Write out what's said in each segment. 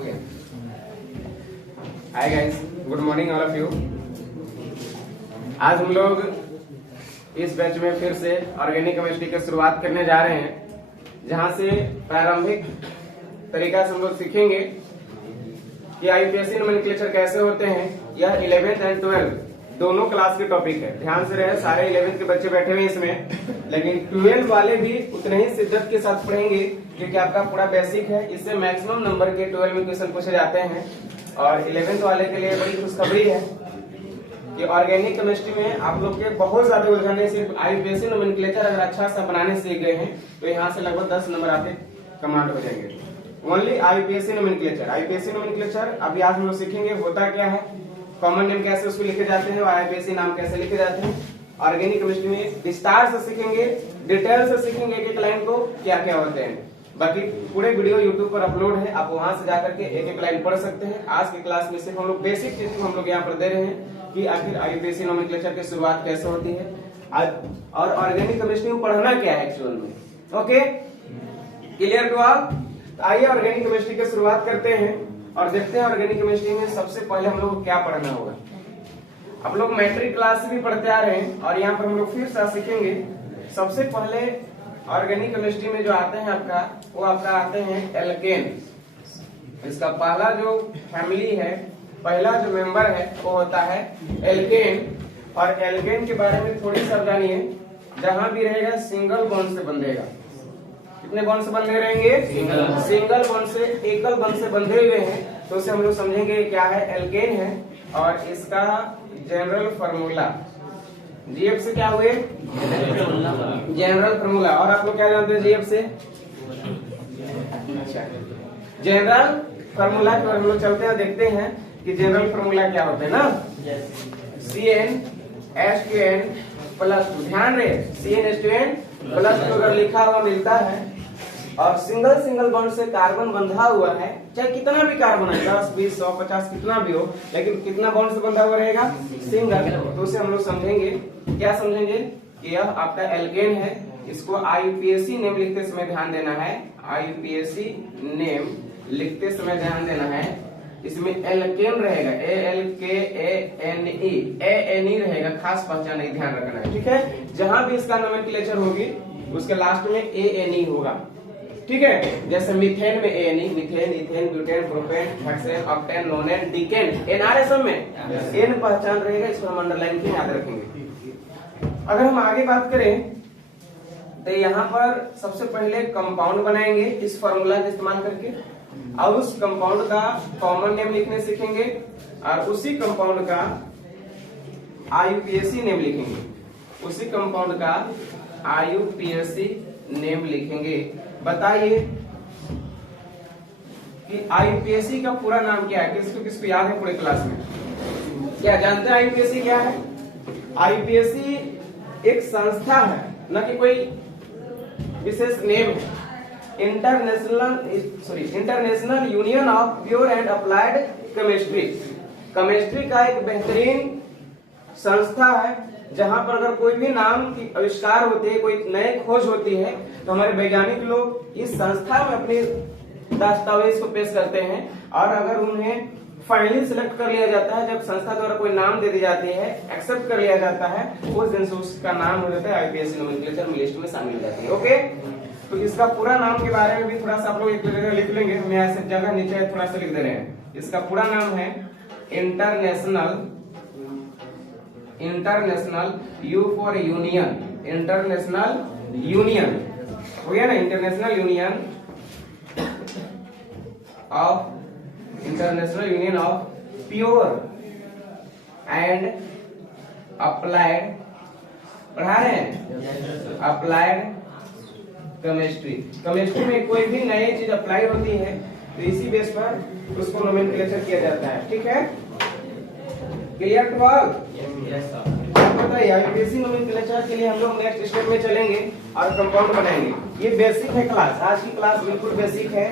हो गया। Hi guys, good morning all of you. आज हम लोग इस बैच में फिर से ऑर्गेनिक केमिस्ट्री की शुरुआत करने जा रहे हैं, जहां से प्रारंभिक तरीका से हम लोग सीखेंगे कि आईयूपीएसी नोमेनक्लेचर कैसे होते हैं। यह 11th एंड 12th दोनों क्लास के टॉपिक है। ध्यान से रहे, सारे 11th के बच्चे बैठे हुए इसमें, लेकिन 12 वाले भी उतने ही शिद्दत के साथ पढ़ेंगे क्योंकि आपका पूरा बेसिक है। इससे मैक्सिमम नंबर के 12 में क्वेश्चन पूछे जाते हैं। और 11th वाले के लिए बड़ी खुशखबरी है कि ऑर्गेनिक केमिस्ट्री में आप लोग के बहुत ज्यादा उलझने, सिर्फ आईयूपीएसी नोमेनक्लेचर अगर अच्छा सा बनाने सीख गए हैं तो यहाँ से लगभग 10 नंबर आपके कमांड हो जाएंगे। Only IUPAC nomenclature. IUPAC nomenclature अभी आज हम लोग सीखेंगे होता क्या है, कॉमन नेम कैसे उसको लिखे जाते हैं और आईयूपीएसी नाम कैसे लिखे जाते हैं। ऑर्गेनिक केमिस्ट्री में विस्तार से सीखेंगे, डिटेल से सीखेंगे एक एक लाइन को क्या क्या होते हैं। बाकी पूरे वीडियो YouTube पर अपलोड है, आप वहां से जाकर के एक एक लाइन पढ़ सकते हैं। आज की क्लास में सिर्फ हम लोग बेसिक चीज को हम लोग यहाँ पर दे रहे हैं कि आखिर आईयूपीएसी नोमेनक्लेचर की शुरुआत कैसे होती है और ऑर्गेनिक केमिस्ट्री में पढ़ना क्या है एक्चुअल में। Okay, clear to all? आइए ऑर्गेनिक केमिस्ट्री की शुरुआत करते हैं और देखते हैं ऑर्गेनिक केमिस्ट्री में सबसे पहले हम लोग को क्या पढ़ना होगा। आप लोग मैट्रिक क्लास से भी पढ़ते आ रहे हैं और यहाँ पर हम लोग फिर से सीखेंगे। सबसे पहले ऑर्गेनिक केमिस्ट्री में जो आते हैं वो आपका आते हैं एल्केन। इसका पहला जो फैमिली है, पहला जो मेंबर है वो होता है एल्केन। और एल्केन के बारे में थोड़ी सा जानिए। जहां भी रहेगा सिंगल बॉन्ड से बंधेगा। कितने बॉन्ड से बंधे रहेंगे? सिंगल बॉन्ड से, एकल बॉन्ड से बंधे हुए हैं तो उसे हम लोग समझेंगे क्या है, एल्केन है। और इसका जनरल फार्मूला जीएफ से क्या हुए? General formula. और आप लोग क्या जानते हैं जीएफ से? अच्छा, जनरल फार्मूला की ओर हम लोग चलते हैं, देखते हैं कि जनरल फार्मूला क्या होता है ना। CnH2n +2। ध्यान रहे, CnH2n +2 अगर लिखा हुआ मिलता है और सिंगल बॉन्ड से कार्बन बंधा हुआ है, चाहे कितना भी कार्बन है, 10, 20, 100, 50 कितना भी हो, लेकिन कितना बॉन्ड से बंधा हुआ रहेगा? सिंगल। तो उसे हम लोग समझेंगे, क्या समझेंगे कि यह आपका एल्केन है। इसको आईयूपीएसी नेम लिखते समय ध्यान देना है। आईयूपीएसी नेम लिखते समय ध्यान देना है। इसमें एल्केन रहेगा, ALKANE रहेगा, खास पहचान ध्यान रखना है, ठीक है। जहां भी इसका नोमेनक्लेचर होगी उसके लास्ट में ANE होगा, ठीक है। जैसे मीथेन में ANE, methane, ethane, butane, propane, hexane, octane, नोनेन, decane, NRSM में N पहचान रहेगा। इसको हम अंडरलाइन के याद रखेंगे। अगर हम आगे बात करें तो यहाँ पर सबसे पहले कंपाउंड बनाएंगे इस फॉर्मूला का इस्तेमाल करके, और उस कंपाउंड का कॉमन नेम लिखने सीखेंगे और उसी कंपाउंड का आईयूपीएसी नेम लिखेंगे। उसी कंपाउंड का आईयूपीएसी नेम लिखेंगे। बताइए कि आईयूपीएसी का पूरा नाम क्या है? किसको याद है पूरे क्लास में? क्या जानते हैं आईयूपीएसी क्या है? आईयूपीएसी एक संस्था है, न कि कोई विशेष नेम है। International union of pure and applied chemistry. Chemistry का एक बेहतरीन संस्था है, जहां पर अगर कोई भी नाम की आविष्कार होती है, कोई नई खोज होती है, तो हमारे वैज्ञानिक लोग इस संस्था में अपने दस्तावेज को पेश करते हैं। और अगर उन्हें फाइनली सिलेक्ट कर लिया जाता है, जब संस्था द्वारा कोई नाम दे दी जाती है, एक्सेप्ट कर लिया जाता है, उस दिन से उसका नाम हो जाता है आईयूपीएसी नोमेनक्लेचर में लिस्ट में शामिल हो जाती है। ओके, तो इसका पूरा नाम के बारे में भी थोड़ा सा आप लोग एक जगह लिख लेंगे। हम ऐसे जगह नीचे थोड़ा सा लिख दे रहे हैं। इसका पूरा नाम है international you for union, international union हो गया ना, international union of pure and applied, पढ़ा रहे हैं, अप्लाइड केमिस्ट्री। केमिस्ट्री में कोई भी नई चीज अप्लाई होती है तो इसी बेस पर उसको नोमेनक्लेचर किया जाता है, ठीक है। Clear to all? बताइए, आईयूपीएसी नोमेनक्लेचर के लिए हम लोग नेक्स्ट स्टेप में चलेंगे और कंपाउंड बनाएंगे। ये बेसिक है क्लास, आज की क्लास बिल्कुल बेसिक है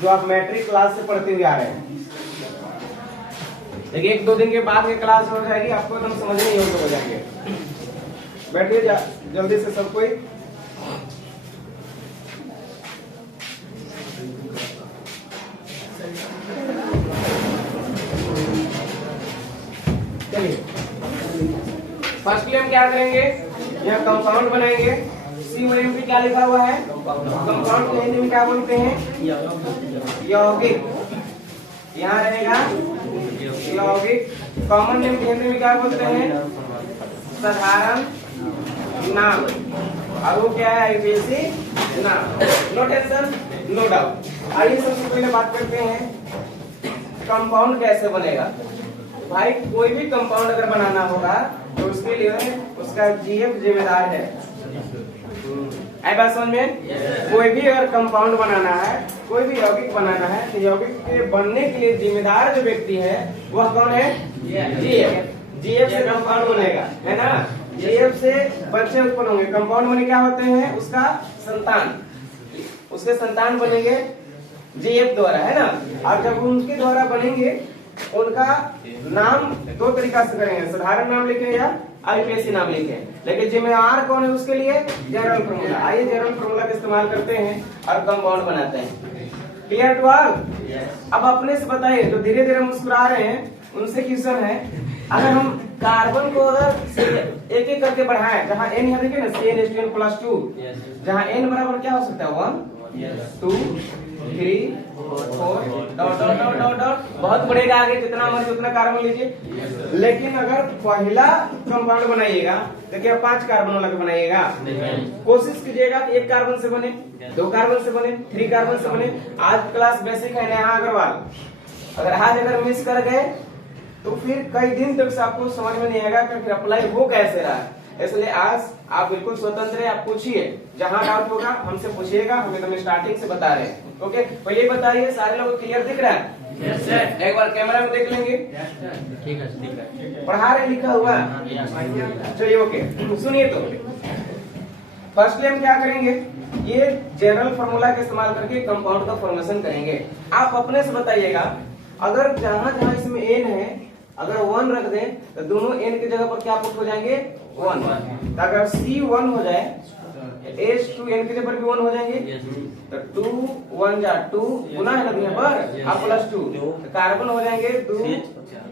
जो आप मैट्रिक क्लास से पढ़ते हुए आ रहे हैं। लेकिन 1-2 दिन के बाद में क्लास हो जाएगी, आपको एकदम समझने योग्य हो जाएंगे। बैठिए जल्दी से सब कोई। चलिए फर्स्ट में हम क्या करेंगे, यहाँ कंपाउंड बनाएंगे। COM पे क्या लिखा हुआ है, कंपाउंड को हिंदी में क्या बोलते हैं, यौगिक। यहाँ रहेगा यौगिक। कॉमन नेम हिंदी में क्या बोलते हैं, साधारण नाम। और वो क्या है, IUPAC नाम। No tension, no doubt. आइए सबसे पहले बात करते हैं कंपाउंड कैसे बनेगा। भाई कोई भी कंपाउंड अगर बनाना होगा तो उसके लिए उसका GF जिम्मेदार है। आई बात समझ में? कोई भी अगर कंपाउंड बनाना है, कोई भी यौगिक बनाना है, तो यौगिक के बनने के लिए जिम्मेदार जो व्यक्ति है वह कौन है, GF से कंपाउंड बनेगा, है ना। GF से बच्चे उत्पन्न होंगे। कंपाउंड बने क्या होते हैं, उसका संतान, उसके संतान बनेंगे GF द्वारा, है ना। और जब उनके द्वारा बनेंगे उनका नाम दो तरीका से करेंगे, साधारण नाम लिखें या IUPAC नाम लिखें। लेकिन जिम्मेदार कौन है उसके लिए, जनरल फॉर्मूला। आइए जनरल फॉर्मूला का इस्तेमाल करते हैं और कंपाउंड बनाते हैं। Clear to all? अब अपने से बताइए, जो धीरे धीरे मुस्कुरा रहे हैं उनसे क्वेश्चन है, अगर हम कार्बन को अगर एक एक करके बढ़ाएं, जहाँ n यहाँ देखिए ना, CnH2n+2, जहाँ n बराबर क्या हो सकता है, 1 2 3 4 dot dot dot dot dot, बहुत बढ़ेगा आगे, जितना मर्जी उतना कार्बन लीजिए। लेकिन अगर पहला कंपाउंड बनाइएगा तो क्या 5 कार्बन वाला बनाइएगा, कोशिश कीजिएगा कि 1 कार्बन से बने, 2 कार्बन से बने, 3 कार्बन से बने। आज क्लास बेसिक है नेहा अग्रवाल, अगर आज अगर मिस कर गए तो फिर कई दिन तक से आपको समझ में नहीं आएगा कि फिर अप्लाई हो कैसे रहा है। इसलिए आज आप बिल्कुल स्वतंत्र है, आप पूछिए, जहां डाउट होगा हमसे पूछिएगा, हमें तो हम स्टार्टिंग से बता रहे हैं। ओके, पहले बताइए सारे लोग क्लियर दिख रहा है? Yes sir. एक बार कैमरा में देख लेंगे। ठीक है, पढ़ा रहे लिखा हुआ, चलिए ओके। सुनिए तो फर्स्ट हम क्या करेंगे, ये जनरल फॉर्मूला का इस्तेमाल करके कंपाउंड का फॉर्मेशन करेंगे। आप अपने से बताइएगा, अगर जहां जहां इसमें n है अगर 1 रख दें तो दोनों n की जगह पर क्या पुट हो जाएंगे, 1। तो अगर C1 हो जाए, H2n की जगह पर भी 1 हो जाएंगे, तो 2 1 जा 2 गुना है ना यहाँ पर, आप +2, तो कार्बन हो जाएंगे 2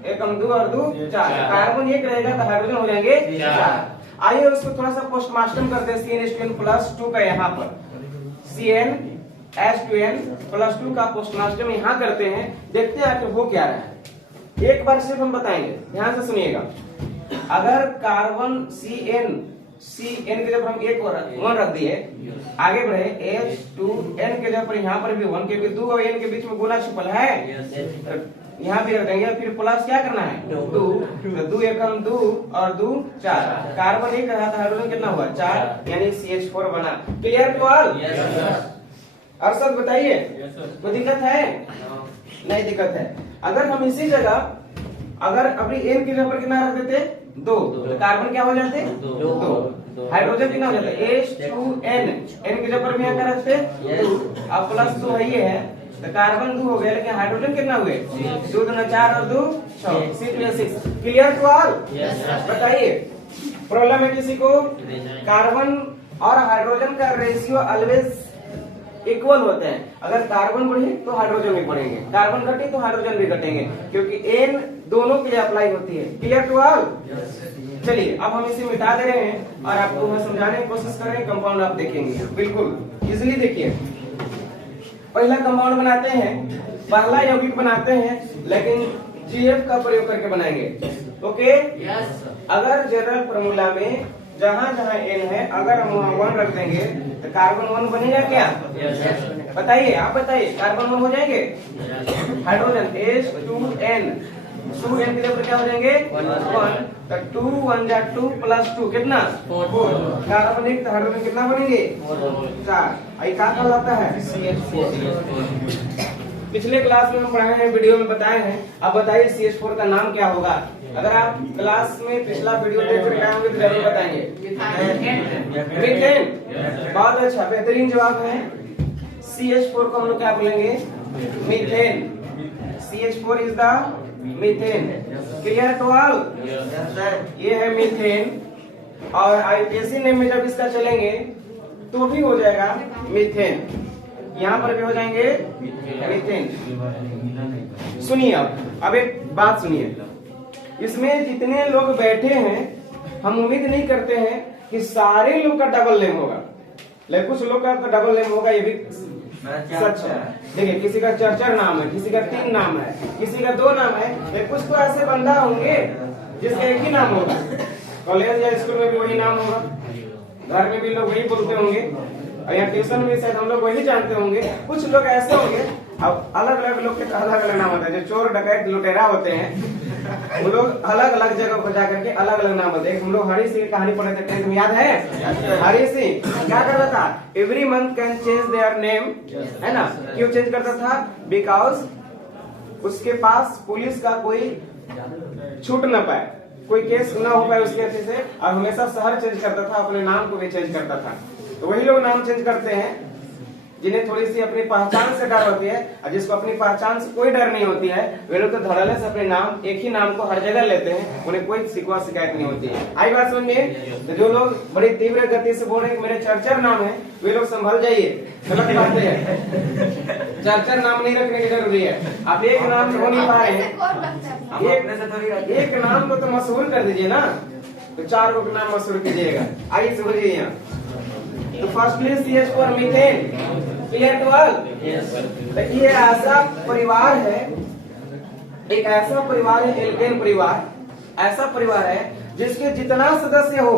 1 2 और 2 4, कार्बन 1 रहेगा तो हाइड्रोजन हो जाएंगे 4। आइए उसको थोड़ा सा पोस्टमार्टम करते हैं, CnH2n+2 का यहाँ पर CnH2n+2 का पोस्टमार्टम यहाँ करते हैं, देखते हैं कि हो क्या रहा है। एक बार सिर्फ हम बताएंगे, ध्यान से सुनिएगा। अगर कार्बन CN की जगह हम 1 रख दिए, आगे बढ़े H2n के जगह पर यहाँ पर भी 1, क्योंकि 2 और n के बीच में गुना छिपल है, यहाँ भी रख देंगे। फिर प्लस क्या करना है, 2, तो 2 1 2 और 2 4, कार्बन 1 रहा था, हाइड्रोजन कितना हुआ 4, यानी CH4 बना। Clear to all? और सब बताइए, कोई दिक्कत है? नहीं दिक्कत है। अगर हम इसी जगह अगर अभी n की जगह पर कितना रख देते, 2, तो कार्बन क्या हो जाते, 2, हाइड्रोजन कितना हो जाता है, H2n, n की जगह पर भी यहाँ क्या रखते, 2, अब +2 है ये है, तो कार्बन 2 हो गया, लेकिन हाइड्रोजन कितना हुए, 2 दूना 4 और 2 6। Clear to all? बताइए, प्रॉब्लम है किसी को? कार्बन और हाइड्रोजन का रेशियो ऑलवेज इक्वल होते हैं। अगर कार्बन बढ़े तो हाइड्रोजन भी बढ़ेंगे, कार्बन घटे तो हाइड्रोजन भी घटेंगे, क्योंकि n दोनों के लिए अप्लाई होती है। Clear to all? चलिए अब हम इसे मिटा दे रहे हैं और आपको मैं समझाने की कोशिश कर रहे हैं। कंपाउंड आप देखेंगे बिल्कुल इजिली। देखिए पहला कंपाउंड बनाते हैं, पहला यौगिक बनाते हैं, लेकिन GF का प्रयोग करके बनाएंगे। ओके, अगर जनरल फॉर्मूला में जहां जहां n है अगर हम वहां 1 रख देंगे तो कार्बन 1 बनेगा क्या? बताइए, आप बताइए, कार्बन 1 हो जाएंगे। हाइड्रोजन H2n, 2n की जगह क्या हो जाएंगे, 1, तो 2 1 जा 2 +2 कितना, 4, कार्बन 1 तो हाइड्रोजन कितना बनेंगे, 4। आई क्या कहलाता है, CH4। पिछले क्लास में हम पढ़ाए हैं, वीडियो में बताए हैं। अब बताइए CH4 का नाम क्या होगा? अगर आप क्लास में पिछला वीडियो देख कर आए होंगे तो जरूर बताएंगे। मीथेन। बहुत अच्छा, बेहतरीन जवाब है। CH4 को हम लोग क्या बोलेंगे, methane. CH4 is the methane. Clear to all? ये है मीथेन, और IUPAC नेम में जब इसका चलेंगे तो भी हो जाएगा मीथेन। यहाँ पर भी हो जाएंगे मीथेन। सुनिए अब एक बात सुनिए, इसमें जितने लोग बैठे हैं हम उम्मीद नहीं करते हैं कि सारे लोग का डबल नेम होगा, लेकिन कुछ लोग का डबल नेम होगा, ये भी सच है। देखिए किसी का 4 नाम है, किसी का 3 नाम है, किसी का 2 नाम है, लेकिन कुछ तो ऐसे बंदा होंगे जिसका एक ही नाम होगा। कॉलेज या स्कूल में भी वही नाम होगा, घर में भी लोग वही बोलते होंगे, और यहाँ ट्यूशन में शायद हम लोग वही जानते होंगे। कुछ लोग ऐसे होंगे, अब अलग अलग लोग के अलग अलग नाम होता है। जो चोर डकैत लुटेरा होते हैं वो लोग अलग अलग जगह पर जाकर के अलग अलग नाम होते हैं। हम लोग हरी सिंह की कहानी पढ़े थे, तुम्हें याद है? हरी सिंह क्या करता था? Every month can change their name, है ना? क्यों चेंज करता था? बिकॉज उसके पास पुलिस का कोई छूट न पाए, कोई केस ना हो पाए उसके अच्छे से, और हमेशा शहर चेंज करता था, अपने नाम को भी चेंज करता था। तो वही लोग नाम चेंज करते हैं जिन्हें थोड़ी सी अपनी पहचान से डर होती है, और जिसको अपनी पहचान से कोई डर नहीं होती है, वे लोग तो धड़ल्ले से अपने नाम, एक ही नाम को हर जगह लेते हैं, उन्हें कोई शिकवा शिकायत नहीं होती है। आई बात समझ में? तो जो लोग बड़ी तीव्र गति से बोल रहे हैं मेरे 4 नाम है, वे लोग संभल जाइए, गलत बात है। 4 नाम नहीं रखने की जरूरी है। आप एक नाम से हो नहीं पा रहे हैं, एक नाम को तो मशहूर कर दीजिए ना, तो 4 को नाम मशहूर कीजिएगा। आइए समझिए यहाँ। तो firstly CH for methane, clear to all? ये ऐसा परिवार है, एक ऐसा परिवार है, एल्केन परिवार, ऐसा परिवार है जिसके जितना सदस्य हो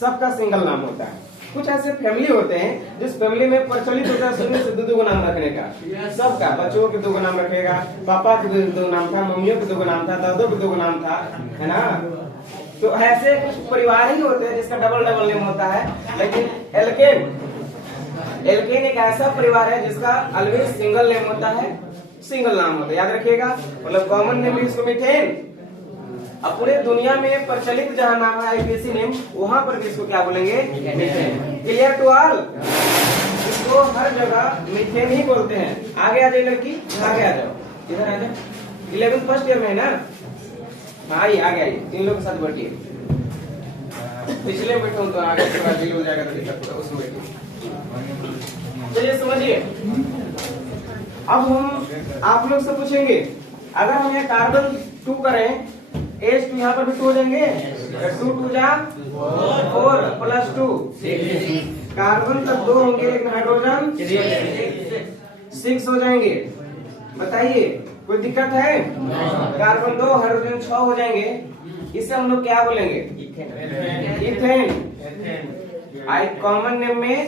सबका सिंगल नाम होता है। कुछ ऐसे फैमिली होते हैं जिस फैमिली में प्रचलित होता है शुरू से 2 नाम रखने का, सबका। बच्चों के 2 नाम रखेगा, पापा के 2 नाम था, मम्मियों के 2 नाम था, दादों के 2 नाम था, है ना? तो ऐसे कुछ परिवार ही होते हैं जिसका डबल नेम होता है। लेकिन एल्केन एक ऐसा परिवार है जिसका ऑलवेज सिंगल नेम होता है, सिंगल नाम होता है, याद रखिएगा। मतलब कॉमन नेम भी इसको मीथेन। अब पूरे दुनिया में प्रचलित जहाँ नाम है IUPAC नेम, वहां पर भी इसको क्या बोलेंगे? मीथेन। Clear to all? इसको हर जगह मीथेन ही बोलते हैं। आगे आ जाए लड़की, आगे आ जाओ, इधर आ जाओ। 11th फर्स्ट ईयर में है ना? आइए आगे आइए, 3 लोग के साथ बैठिए। पिछले बैठो तो आगे थोड़ा डील हो जाएगा तो दिक्कत होगा, उसमें बैठिए। चलिए समझिए, अब हम आप लोग से पूछेंगे, अगर हम ये कार्बन 2 करें, H2 यहाँ पर भी 2 हो जाएंगे, 2 2 जा 4 प्लस 2 कार्बन तक 2 होंगे, लेकिन हाइड्रोजन 6 हो जाएंगे। बताइए कोई दिक्कत है? कार्बन 2 हाइड्रोजन 6 हो जाएंगे। इसे हम लोग क्या बोलेंगे? इथेन। आई कॉमन नेम में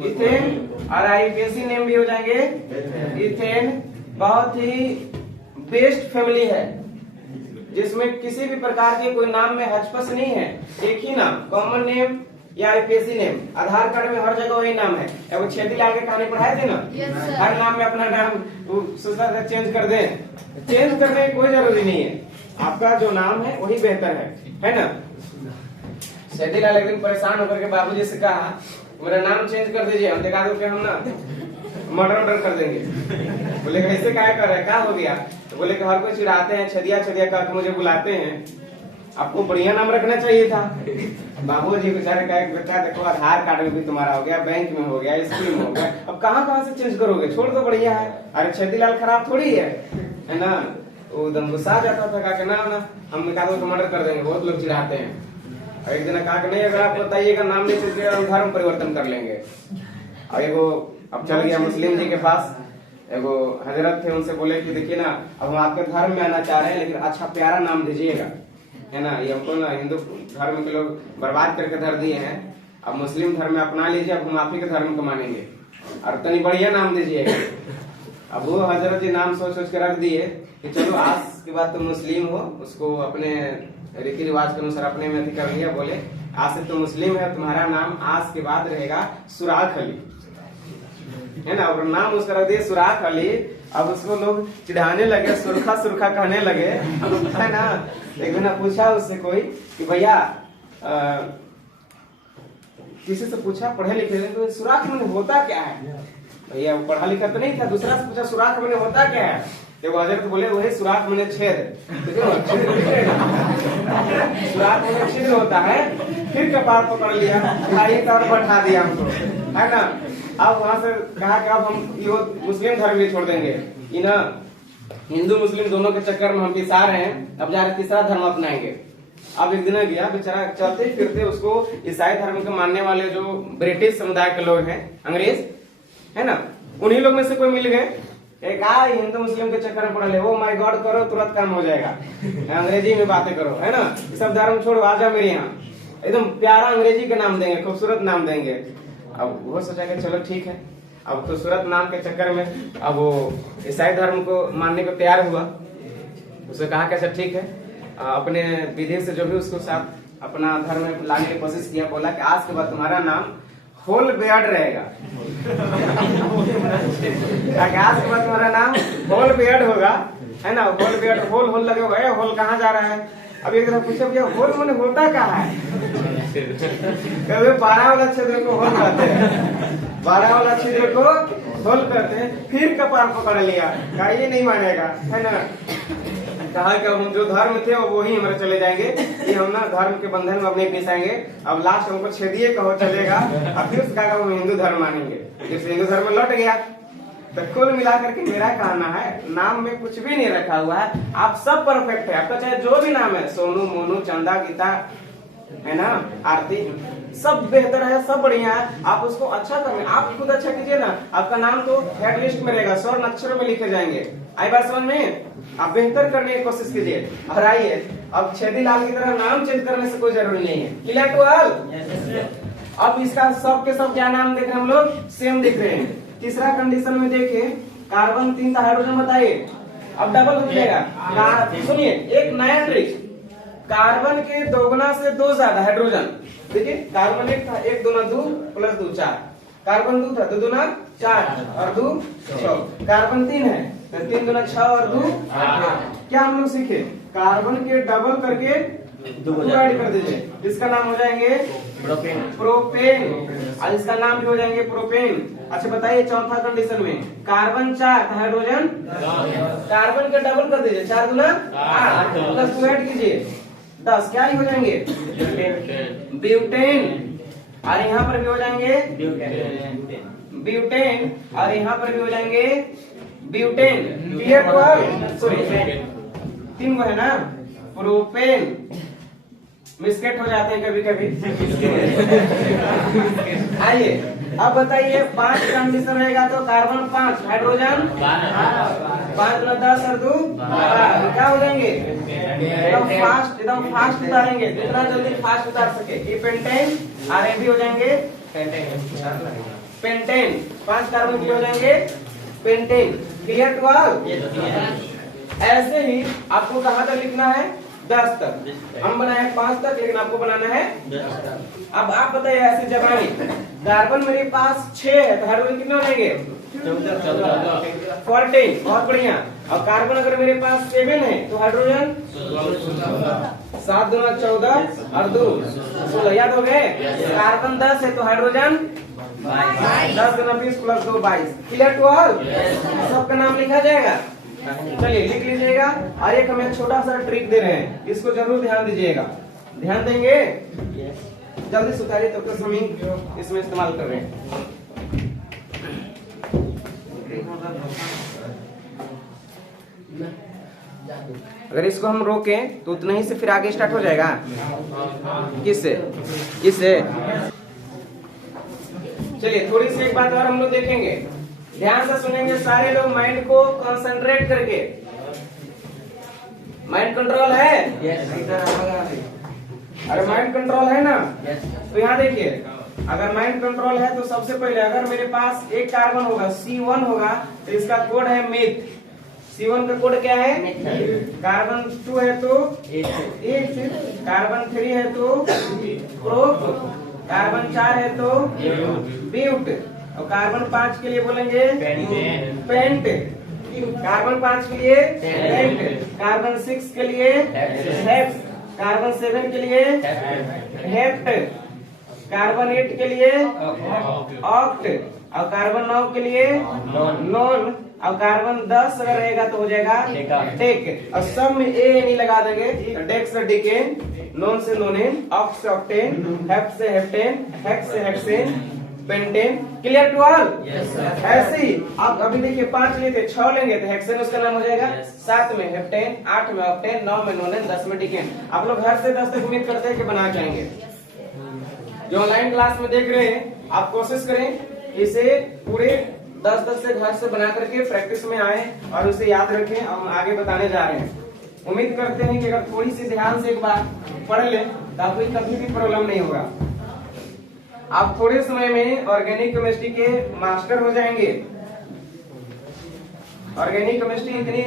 इथेन, और IUPAC नेम भी हो जाएंगे इथेन। बहुत ही बेस्ट फैमिली है जिसमें किसी भी प्रकार के कोई नाम में हचपस नहीं है, एक ही नाम, कॉमन नेम या IUPAC नेम। आधार कार्ड में हर जगह वही नाम है। वो छेदीलाल के कहानी पढ़ाए थे ना, हर नाम में अपना नाम सोचता था चेंज कर दे, चेंज करने की कोई जरूरी नहीं है, आपका जो नाम है वही बेहतर है ना? छेदीलाल एक दिन परेशान होकर के बाबूजी से कहा मेरा नाम चेंज कर दीजिए, हम दिखा दो कि हम ना मर्डर कर देंगे। बोले कैसे क्या कर रहे हैं, क्या हो गया? तो बोले कि हर कोई चिढ़ाते हैं, छदिया छदिया करके मुझे बुलाते हैं, आपको बढ़िया नाम रखना चाहिए था। बाबूजी बेचारे का एक बेटा, देखो आधार कार्ड में भी तुम्हारा हो गया, बैंक में हो गया, स्कूल में हो गया, अब कहाँ से चेंज करोगे, छोड़ दो बढ़िया है। अरे छेदीलाल खराब थोड़ी है ना? वो एकदम गुस्सा जाता था, कहा ना हम कहा तो मर्डर कर देंगे, बहुत लोग चिढ़ाते हैं। और एक दिन कहा कि नहीं, अगर आप बताइएगा नाम नहीं चेंज किया, हम धर्म परिवर्तन कर लेंगे। और एगो अब चल गया मुस्लिम जी के पास, एगो हजरत थे, उनसे बोले कि देखिए ना, अब हम आपके धर्म में आना चाह रहे हैं, लेकिन अच्छा प्यारा नाम दीजिएगा, है ना? ये हमको ना हिंदू धर्म के लोग बर्बाद करके धर दिए हैं, अब मुस्लिम धर्म में अपना लीजिए, अब हम आप ही के धर्म को मानेंगे, और तनी बढ़िया नाम दीजिएगा। अब वो हजरत जी नाम सोच सोच के रख दिए कि चलो आज के बाद तुम मुस्लिम हो, उसको अपने रीति रिवाज के अनुसार अपने में कर लिया। बोले आज से तुम मुस्लिम है, तुम्हारा नाम आज के बाद रहेगा सुराख अली, है ना? और नाम उसका रख दिया सुराख अली। अब उसको लोग चिढ़ाने लगे, सुरखा सुरखा कहने लगे, है ना? एक दिन पूछा उससे कोई कि भैया, किसी से पूछा पढ़े लिखे तो सुराख मैंने होता क्या है? भैया वो पढ़ा लिखा तो नहीं था, दूसरा से पूछा सुराख मैंने होता क्या है? तो हजरत बोले वही सुराख मैंने छेद। सुराख मैंने छिद्र होता है। फिर कपार पकड़ लिया, भाई तो बैठा दिया हमको, है ना? अब वहां से कहा कि अब हम ये मुस्लिम धर्म भी छोड़ देंगे, ये ना हिंदू मुस्लिम दोनों के चक्कर में हम पिसा रहे हैं, अब जा रहे तीसरा धर्म अपनाएंगे। अब एक दिन गया बेचारा, चलते फिरते उसको ईसाई धर्म के मानने वाले जो ब्रिटिश समुदाय के लोग हैं, अंग्रेज है ना, उन्हीं लोग में से कोई मिल गए, एक हिंदू मुस्लिम के चक्कर में पड़े, ओ माय गॉड करो तुरंत काम हो जाएगा, अंग्रेजी में बातें करो, है ना, सब धर्म छोड़ो, आ जाओ मेरे यहाँ, एकदम प्यारा अंग्रेजी का नाम देंगे, खूबसूरत नाम देंगे। अब वो सोचा कि चलो ठीक है, अब खूबसूरत नाम के चक्कर में अब वो ईसाई धर्म को मानने को तैयार हुआ। उसे कहा कि अच्छा ठीक है, अपने विधि से जो भी उसको साथ अपना धर्म में लाने की कोशिश किया, बोला कि आज के बाद तुम्हारा नाम होल बियर्ड रहेगा। आज के बाद तुम्हारा नाम होल बियर्ड होगा, है ना, होल बियर्ड, होल होल लगे हुए, होल कहाँ जा रहा है? अब एक तरफ पूछे भैया होल मैंने होता कहाँ है? कभी 12 वाला छिद्र को होल कहते हैं, 12 वाला छिद्र को होल करते हैं, फिर कपार पकड़ लिया, कहा ये नहीं मानेगा, है ना, कहा कि हम जो धर्म थे वो ही हमारे चले जाएंगे, कि हम ना धर्म के बंधन में अब नहीं पिसाएंगे, अब लास्ट हमको छेदिए कहो चलेगा, अब फिर उसका हम हिंदू धर्म मानेंगे, फिर हिंदू धर्म में लौट गया। तो कुल मिलाकर के मेरा कहना है, नाम में कुछ भी नहीं रखा हुआ है, आप सब परफेक्ट है, आपका चाहे जो भी नाम है, सोनू, मोनू, चंदा, गीता, है ना, आरती, सब बेहतर है, सब बढ़िया है, आप उसको अच्छा करें, आप खुद अच्छा कीजिए ना, आपका नाम तो हेड लिस्ट में रहेगा, स्वर्ण अक्षर में लिखे जाएंगे। आई बात समझ में? आप बेहतर करने की कोशिश कीजिए, हराइए। अब छेदी लाल की तरह नाम चेंज करने से कोई जरूरी नहीं है। Clear to all? अब इसका सब के सब क्या नाम देख रहे हैं हम लोग? सेम दिख रहे हैं। तीसरा कंडीशन में देखिए, कार्बन 3 का हाइड्रोजन बताइए, अब डबल हो जाएगा। सुनिए एक नया ट्रिक, कार्बन के दोगुना से 2 ज्यादा हाइड्रोजन, देखिए कार्बन 1 था, 1 दूना 2 प्लस 2 4, कार्बन 2 था, 2 दूना 4 और 2 6, कार्बन 3 है तो 3 दूना 6 और 2 8। क्या हम लोग सीखे? कार्बन के डबल करके 2 ऐड कर दीजिए, इसका नाम हो जाएंगे प्रोपेन, और इसका नाम भी हो जाएंगे प्रोपेन। अच्छा बताइए चौथा कंडीशन में, कार्बन 4 हाइड्रोजन, कार्बन के डबल कर दीजिए, 4 दूना 8 प्लस 2 ऐड कीजिए 10, क्या ही हो जाएंगे? ब्यूटेन, और यहाँ पर भी हो जाएंगे ब्यूटेन, और यहाँ पर भी हो जाएंगे butane. Clear to all? Sorry 3 को है ना, प्रोपेन, मिस्केट हो जाते हैं कभी कभी। आइए अब बताइए 5 कंडीशन रहेगा तो कार्बन 5 हाइड्रोजन 5 में 10 और 2 12, क्या हो जाएंगे? एकदम फास्ट उतारेंगे, जितना जल्दी फास्ट उतार सके। ये पेंटेन और ये भी हो जाएंगे पेंटेन, 5 कार्बन की हो जाएंगे पेंटेन। Clear to all? ऐसे ही आपको कहाँ तक लिखना है? 10 तक। हम बनाए 5 तक, लेकिन आपको बनाना है 10 तक। अब आप बताइए ऐसे जबानी, कार्बन मेरे पास 6 है तो हाइड्रोजन कितने हो जाएंगे? 14, बहुत बढ़िया। और कार्बन अगर मेरे पास 7 है तो हाइड्रोजन 7 दूना 14 और 2 16, याद हो गए? कार्बन 10 है तो हाइड्रोजन 10 दूना 20 प्लस 2 22। Clear to all? सबका नाम लिखा जाएगा। चलिए लिख लीजिएगा। और एक हम एक छोटा सा ट्रिक दे रहे हैं, इसको जरूर ध्यान दीजिएगा। ध्यान देंगे? जल्दी से उतारिए, तब तक हम इसमें इस्तेमाल कर रहे हैं। अगर इसको हम रोकें तो उतना ही से फिर आगे स्टार्ट हो जाएगा। किससे? किससे? चलिए थोड़ी सी एक बात और हम लोग देखेंगे, ध्यान से सुनेंगे सारे लोग, माइंड को कंसंट्रेट करके। माइंड कंट्रोल है? अगर माइंड कंट्रोल है ना, तो यहाँ देखिए, अगर माइंड कंट्रोल है तो सबसे पहले अगर मेरे पास एक कार्बन होगा C1 होगा तो इसका कोड है मिथ। C1 का कोड क्या है? कार्बन 2 है तो 8, कार्बन 3 है तो प्रोप, कार्बन 4 है तो ब्यूट, और कार्बन 5 के लिए बोलेंगे पेंट, कार्बन 5 के लिए पेंट, कार्बन 6 के लिए हेक्स, कार्बन 7 के लिए हेप्ट, कार्बन 8 के लिए ऑक्ट, और कार्बन 9 के लिए नॉन, और कार्बन 10 अगर रहेगा तो हो जाएगा डेक। और सब में ए नहीं लगा देंगे, डेक से डिकेन, नॉन से नोनेन, ऑक्ट से ऑक्टेन, हेप्ट से हेप्टेन, हेक्स से hexane, pentane. Clear to all? Yes, sir. ऐसे ही आप अभी देखिए 5 लेते 6 लेंगे तो हेक्सेन उसका नाम हो जाएगा। Yes. 7 में हेप्टेन, 8 में ऑक्टेन, 9 में नोनेन, 10 में डिकेन। आप लोग घर से 10 तक उम्मीद करते हैं कि बना के आएंगे। जो ऑनलाइन क्लास में देख रहे हैं आप कोशिश करें इसे पूरे 10 से घर से बना करके प्रैक्टिस में आए और उसे याद रखें। हम आगे बताने जा रहे हैं। उम्मीद करते हैं कि अगर थोड़ी सी ध्यान से एक बार पढ़ लें तो आपको कभी भी प्रॉब्लम नहीं होगा। आप थोड़े समय में ऑर्गेनिक केमिस्ट्री के मास्टर हो जाएंगे। ऑर्गेनिक केमिस्ट्री इतनी,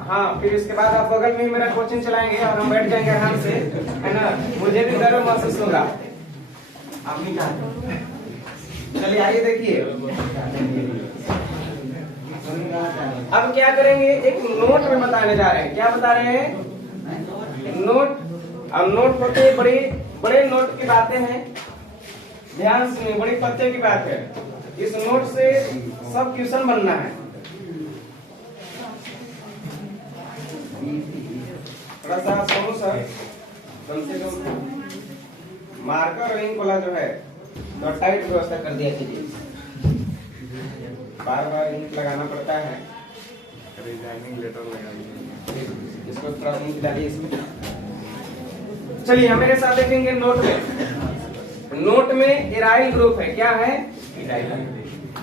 हाँ, फिर इसके बाद आप बगल में मेरा कोचिंग चलाएंगे और हम बैठ जाएंगे आराम से, है ना। मुझे भी गर्व महसूस होगा। आप भी चलिए आइए देखिए। अब क्या करेंगे, एक नोट में बताने जा रहे हैं। क्या बता रहे हैं? नोट। अब नोट होते बड़े बड़े नोट की बातें हैं, ध्यान से, बड़ी पत्ते की बात है। इस नोट से सब क्वेश्चन बनना है। थोड़ा सा सुनो सर, कम से कम मार्कर और इंक वाला जो है तो टाइट व्यवस्था कर दिया कीजिए। बार बार इंक लगाना पड़ता है। डिजाइनिंग लेटर लगाइए, इसको थोड़ा इंक डालिए इसमें। चलिए हम मेरे साथ देखेंगे नोट में। नोट में एराइल ग्रुप है। क्या है?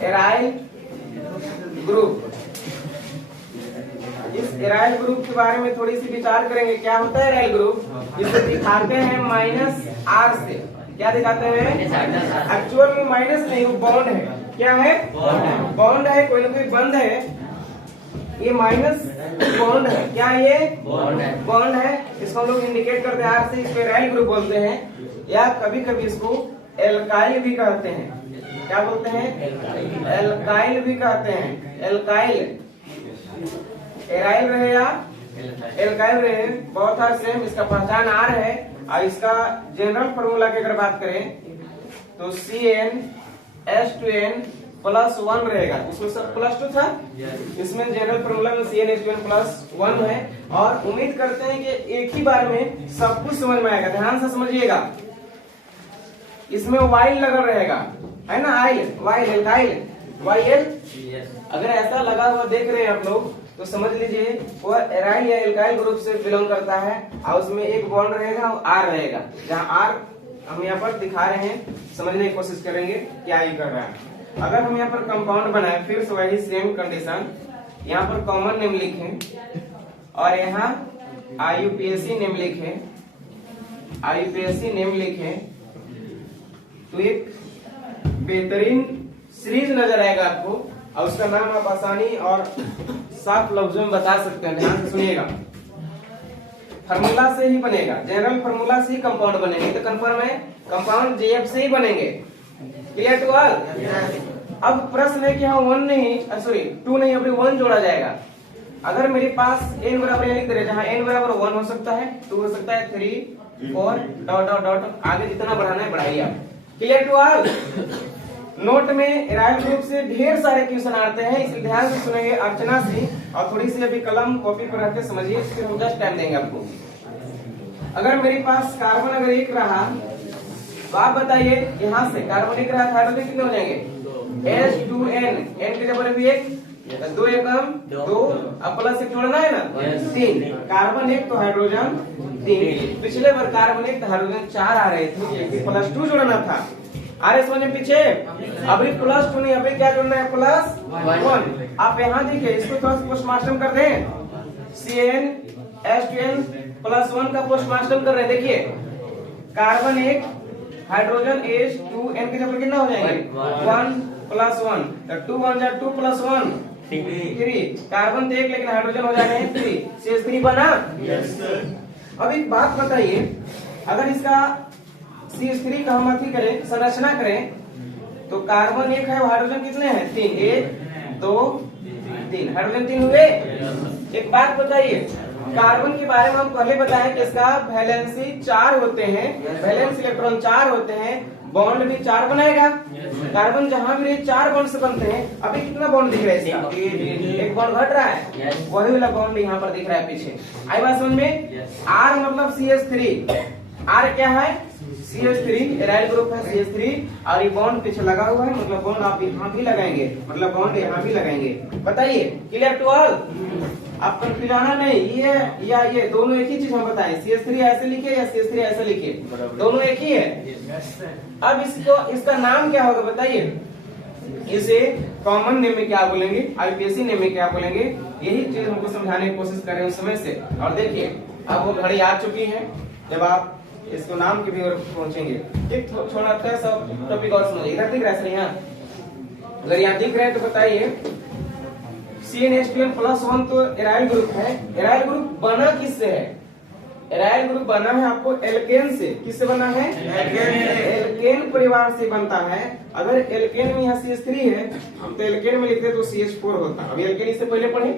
Aryl group. इस एराइल ग्रुप के बारे में थोड़ी सी विचार करेंगे। क्या होता है एराइल ग्रुप? इसे दिखाते हैं -R से। क्या दिखाते हैं? एक्चुअल में माइनस नहीं, वो बॉन्ड है। क्या है? बॉन्ड है, कोई ना कोई बंद है। ये माइनस बॉन्ड है। क्या ये? बॉन्ड है। इसको हम लोग इंडिकेट करते हैं R से। इसको एराइल ग्रुप बोलते हैं, या कभी कभी इसको एल्काइल भी कहते हैं। क्या बोलते हैं? एल्काइल भी कहते हैं। एल्काइल, एराइल रहे या एल्काइल रहे, बहुत आर सेम। इसका पहचान R है। और इसका जनरल फॉर्मूला की अगर बात करें तो CnH2n+1 रहेगा। इसमें सब +2 था। इसमें जनरल फॉर्मूला में CnH2n+1 है। और उम्मीद करते हैं कि एक ही बार में सब कुछ समझ में आएगा। ध्यान से समझिएगा। इसमें वाइल लगा रहेगा, है ना। आइल, वाइल, एल्काइल, वाइल। अगर ऐसा लगा हुआ देख रहे हैं आप लोग तो समझ लीजिए वो एराइल या एल्काइल ग्रुप से बिलोंग करता है। और उसमें एक बॉन्ड रहेगा और R रहेगा। जहाँ R हम यहाँ पर दिखा रहे हैं, समझने की कोशिश करेंगे क्या ये कर रहा है। अगर हम यहाँ पर कंपाउंड बनाए, फिर से वही सेम कंडीशन, यहाँ पर कॉमन नेम लिखें और यहाँ IUPAC नेम लिखें, IUPAC नेम लिखें तो एक बेहतरीन सीरीज नजर आएगा आपको। और उसका नाम आप आसानी और साफ लफ्जों में बता सकते हैं। ध्यान से सुनिएगा। फार्मूला से ही बनेगा, जनरल फार्मूला से ही कंपाउंड बनेंगे। तो कंफर्म है, कंपाउंड JF से ही बनेंगे। Clear to all? अब प्रश्न है कि हाँ 1 नहीं, सॉरी 2 नहीं, अभी 1 जोड़ा जाएगा। अगर मेरे पास n बराबर लिख दे रहे, जहाँ n बराबर 1 हो सकता है, 2 हो सकता है, 3, 4 डॉट डॉट डॉट, आगे जितना बढ़ाना है बढ़ाइए आप। Clear to all? नोट में एराइल ग्रुप से ढेर सारे क्वेश्चन आते हैं, इसलिए ध्यान से सुनेंगे अर्चना से। और थोड़ी सी अभी कलम कॉपी पर रख के समझिए, फिर हम जस्ट टाइम देंगे आपको। अगर मेरे पास कार्बन अगर 1 रहा तो आप बताइए, यहाँ से कार्बन 1 रहा, हाइड्रोजन कितने हो जाएंगे? H2n, n की जगह भी 1, 2 एकम 2, अब प्लस 1 जोड़ना है ना, 3। कार्बन 1 तो हाइड्रोजन 3। पिछले बार कार्बन 1 तो हाइड्रोजन 4 आ रहे थे, +2 जोड़ना था। आ रहे समझ में पीछे? अभी +2 नहीं, अभी क्या जोड़ना है? +1। आप यहाँ देखिए, इसको थोड़ा सा पोस्टमार्टम कर दें। CnH2n+1 का पोस्टमार्टम कर रहे हैं। देखिए कार्बन 1 हाइड्रोजन H2n की जगह कितना हो जाएंगे? 1 + 1, 2 1 जा 2 + 1 3। कार्बन तो 1 लेकिन हाइड्रोजन हो जाएंगे 3, CH3 बना। अब एक बात बताइए, अगर इसका CH3 का हम अथी करें, संरचना करें तो कार्बन 1 है, हाइड्रोजन कितने हैं? 3, 1 2 3, हाइड्रोजन 3 हुए। एक बात बताइए, कार्बन के बारे में हम पहले बताएं कि इसका वैलेंसी 4 होते हैं, वैलेंस इलेक्ट्रॉन 4 होते हैं, बॉन्ड भी 4 बनाएगा। कार्बन जहां भी 4 बॉन्ड से बनते हैं। अभी कितना बॉन्ड दिख रहा है इसका? एक बॉन्ड घट रहा है, वही वाला बॉन्ड यहाँ पर दिख रहा है पीछे। आई बात समझ में? R मतलब CH3, R क्या है? CH3 एराइल ग्रुप है CH3 और ये बॉन्ड पीछे लगा हुआ है, मतलब बॉन्ड आप यहाँ भी लगाएंगे, मतलब बॉन्ड यहाँ भी लगाएंगे। बताइए क्लियर टू ऑल? आप कंफ्यूज आना नहीं, ये या ये दोनों एक ही चीज हम बताएं। CH3 ऐसे लिखे या CH3 ऐसे लिखे, दोनों एक ही है। अब इसका नाम क्या होगा बताइए? इसे कॉमन नेम में क्या बोलेंगे, IUPAC नेम में क्या बोलेंगे? यही चीज हमको समझाने की कोशिश कर रहे हैं उस समय से। और देखिए अब वो घड़ी आ चुकी है जब आप इसको नाम की भी ओर पहुंचेंगे। ठीक, छोड़ा था सब टॉपिक और समझिए। इधर दिख रहा है सर? यहाँ अगर यहाँ दिख रहे हैं तो बताइए CnH2n+1 तो एराइल ग्रुप है। एराइल ग्रुप बना किससे है? एराइल ग्रुप बना है आपको एल्केन से। किससे बना है? एल्केन परिवार से बनता है। अगर एल्केन में यहाँ CH3 है तो एल्केन में लिखते तो CH4 होता। अभी एल्केन इससे पहले पढ़े।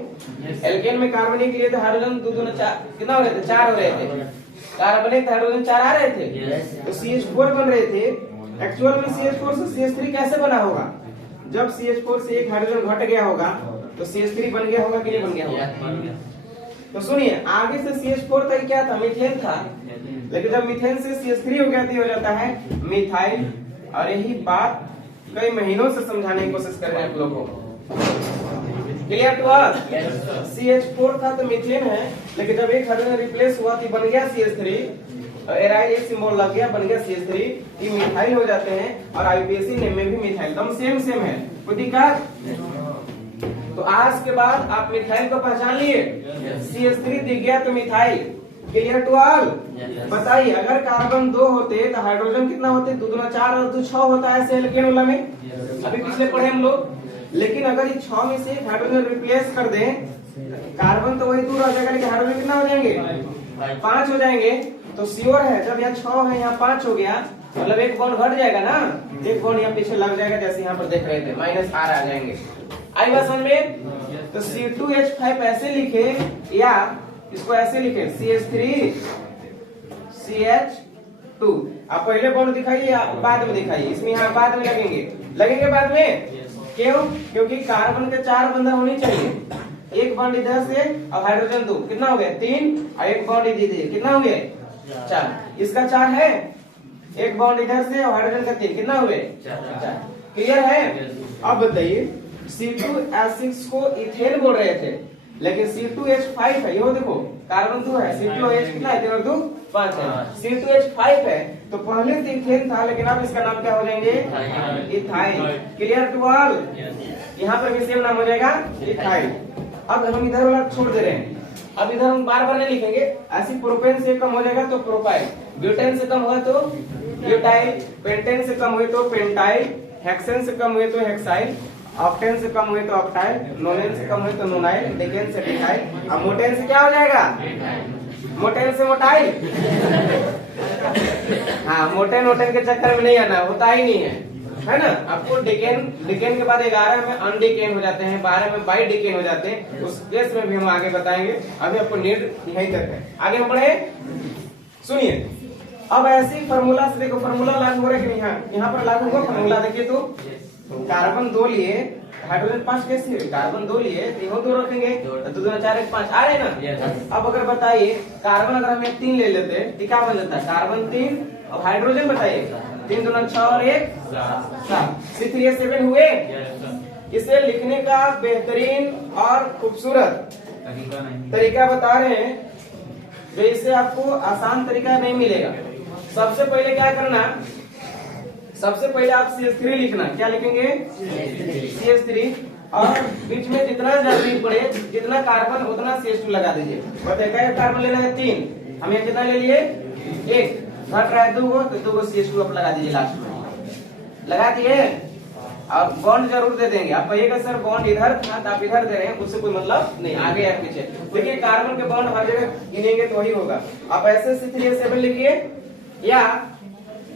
एल्केन में कार्बनिक के लिए तो हाइड्रोजन दो दूना चार कितना हो रहे थे? 4 हो रहे थे। कार्बनिक हाइड्रोजन 4 आ रहे थे तो CH4 बन रहे थे। एक्चुअल में CH4 से CH3 कैसे बना होगा? जब CH4 से एक हाइड्रोजन घट गया होगा तो CH3 बन गया होगा कि नहीं बन गया होगा? तो सुनिए आगे से CH4 तक क्या था? मीथेन था। लेकिन जब मीथेन से CH3 हो गया तो हो जाता है मिथाइल। और यही बात कई महीनों से समझाने की कोशिश कर रहे हैं आप लोगों को। Clear to all? CH4 था तो मीथेन है, लेकिन जब एक हाइड्रोजन रिप्लेस हुआ तो बन गया CH3। एराइल एक सिंबल लग गया, बन गया CH3। ये मिथाइल हो जाते हैं और IUPAC नेम में भी मिथाइल दम सेम है। कोई दिक्कत? तो आज के बाद आप मिथाइल को पहचान लिए। CH3 दिख गया तो मिथाइल। Clear to all? बताइए अगर कार्बन 2 होते तो हाइड्रोजन कितना होते? 2 दूना 4 और 2 6 होता है एल्केन वाला में। अभी पिछले पढ़े हम लोग। लेकिन अगर ये 6 में से हाइड्रोजन रिप्लेस कर दें, कार्बन तो वही दूर हो जाएगा, लेकिन हाइड्रोजन कितना हो जाएंगे? 5 हो जाएंगे। तो श्योर है जब यहाँ 6 है यहाँ 5 हो गया, मतलब एक बॉन्ड घट जाएगा ना, एक बॉन्ड यहाँ पीछे लग जाएगा, जैसे यहाँ पर देख रहे थे -R आ जाएंगे। आई बात समझ में? तो C2H5 ऐसे लिखे या इसको ऐसे लिखे CH3 CH2। आप पहले बॉन्ड दिखाइए या बाद में दिखाइए? इसमें यहाँ बाद में लगेंगे बाद में। क्यों? क्योंकि कार्बन के 4 बंधन होनी चाहिए। एक बॉन्ड इधर से और हाइड्रोजन 2 कितना हो गया? 3 और एक बॉन्ड इधर कितना हो गया? 4। इसका 4 है। एक बॉन्ड इधर से और हाइड्रोजन का 3 कितना हो गया? 4। क्लियर है? अब बताइए C2H6 को इथेन बोल रहे थे, लेकिन C2H5 है। ये देखो कार्बन 2 है, C2H कितना है? 3 और 2 5 है। C2H5 है तो पहले से इथेन था, लेकिन अब इसका नाम क्या हो जाएंगे? इथाइल। Clear to all? यहाँ पर भी सेम नाम हो जाएगा इथाइल। अब हम इधर वाला छोड़ दे रहे हैं। अब इधर हम बार नहीं लिखेंगे। ऐसी प्रोपेन से कम हो जाएगा तो प्रोपाइल, ब्यूटेन से कम हुआ तो ब्यूटाइल, पेंटेन से कम हुए तो पेंटाइल, हेक्सेन से कम हुए तो हेक्साइल, ऑक्टेन से कम हुए तो ऑक्टाइल, नोनेन से कम हुए तो नोनाइल, डेकेन से डेकाइल। अब मोटेन से क्या हो जाएगा? मोटेन से मोटाइल। हाँ, मोटेन के चक्कर में नहीं आना, होता ही नहीं है ना? आपको डेकेन के बाद 11 में अनडेकेन हो जाते हैं, 12 में बाई डेकेन हो जाते हैं। उस केस में भी हम आगे बताएंगे। अभी आपको नीड यहीं तक है। आगे हम बढ़े, सुनिए। अब ऐसी फार्मूला से देखो, फार्मूला लागू हो रहा है कि नहीं? यहाँ पर लागू होगा फार्मूला। देखिए तो कार्बन 2 लिए, हाइड्रोजन 5 कैसे? कार्बन 2 लिए तो 2 रखेंगे तो 2 4 1 5 आ रहे ना। अब अगर बताइए कार्बन अगर हम 3 ले लेते तो क्या बन जाता है? कार्बन 3 और हाइड्रोजन बताइए 3 दूना 6 और 1 7। C3H7 हुए। इसे लिखने का बेहतरीन और खूबसूरत तरीका बता रहे हैं, जो इससे आपको आसान तरीका नहीं मिलेगा। सबसे पहले क्या करना? सबसे पहले आप CH3 लिखना। क्या लिखेंगे? CH3। और बीच में जितना जरूरी पड़े, जितना कार्बन उतना CH2 लगा दीजिए। बताइए कार्बन लेना है 3, हम यहाँ कितना ले लिए? 1। घट रहा है 2 को तो 2 को CH2 आप लगा दीजिए लास्ट में। लगा दिए? अब बॉन्ड जरूर दे देंगे। आप कहिएगा सर बॉन्ड इधर था तो आप इधर दे रहे हैं, उससे कोई मतलब नहीं, आगे या पीछे। देखिए कार्बन के बॉन्ड हर जगह गिनेंगे तो वही होगा। आप ऐसे C3H7 लिखिए या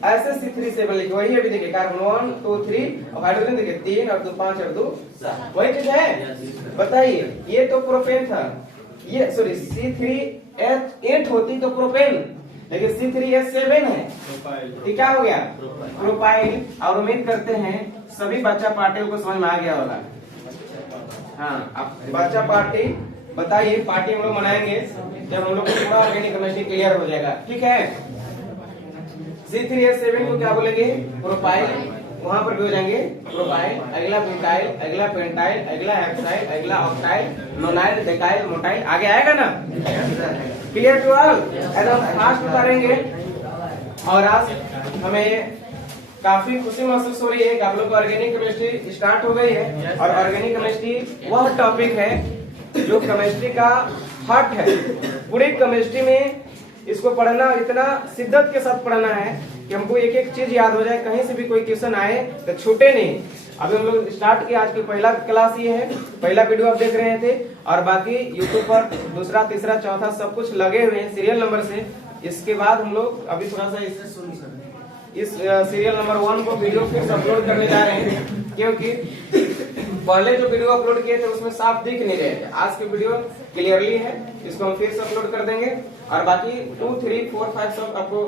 ऐसे C3H7 लिखिए, वही अभी देखिए कार्बन 1 2 3 और हाइड्रोजन देखिए 3 और 2 5 और 2 7, वही चीज है। बताइए ये तो प्रोपेन था, ये सॉरी C3H8 होती तो प्रोपेन, लेकिन C3H7 है तो क्या हो गया? प्रोपाइल। और उम्मीद करते हैं सभी बच्चा पार्टी को समझ में आ गया होगा। हाँ, अब बच्चा पार्टी बताइए, पार्टी हम लोग मनाएंगे जब हम लोग को पूरा ऑर्गेनिक केमिस्ट्री क्लियर हो जाएगा। ठीक है, C3H7 को क्या बोलेंगे? प्रोपाइल। वहां पर भी हो जाएंगे प्रोपाइल, अगला ब्यूटाइल, अगला पेंटाइल, अगला हेक्साइल, अगला ऑक्टाइल, नोनाइल, डेकाइल, मोटाइल। आगे आएगा ना? Clear to all? एकदम फास्ट उतारेंगे। और आज हमें काफी खुशी महसूस हो रही है कि आप लोग को ऑर्गेनिक केमिस्ट्री स्टार्ट हो गई है। और ऑर्गेनिक केमिस्ट्री वह टॉपिक है जो केमिस्ट्री का हार्ट है। पूरी केमिस्ट्री में इसको पढ़ना इतना शिद्दत के साथ पढ़ना है कि हमको एक एक चीज याद हो जाए, कहीं से भी कोई क्वेश्चन आए तो छूटे नहीं। अभी हम लोग स्टार्ट किया, आज की पहला क्लास ये है, पहला वीडियो आप देख रहे थे। और बाकी यूट्यूब पर दूसरा, तीसरा, चौथा सब कुछ लगे हुए हैं सीरियल नंबर से। इसके बाद हम लोग अभी थोड़ा सा इस सीरियल नंबर 1 को वीडियो फिर से अपलोड करने जा रहे हैं, क्योंकि पहले जो वीडियो अपलोड किए थे उसमें साफ दिख नहीं रहे थे। आज की वीडियो क्लियरली है, इसको हम फिर से अपलोड कर देंगे। और बाकी 2, 3, 4, 5 सब आपको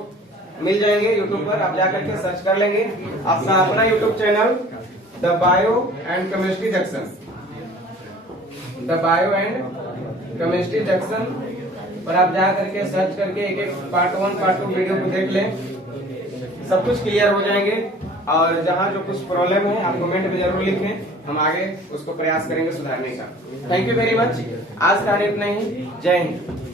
मिल जाएंगे यूट्यूब पर, आप जाकर के सर्च कर लेंगे। अपना YouTube channel the bio and chemistry junction, the bio and chemistry junction पर आप जा करके सर्च करके एक एक पार्ट 1, पार्ट 2 वीडियो को देख लें, सब कुछ क्लियर हो जाएंगे। और जहाँ जो कुछ प्रॉब्लम है आप कमेंट में जरूर लिखें, हम आगे उसको प्रयास करेंगे सुधारने का। Thank you very much. आज का इतना ही। जय हिंद।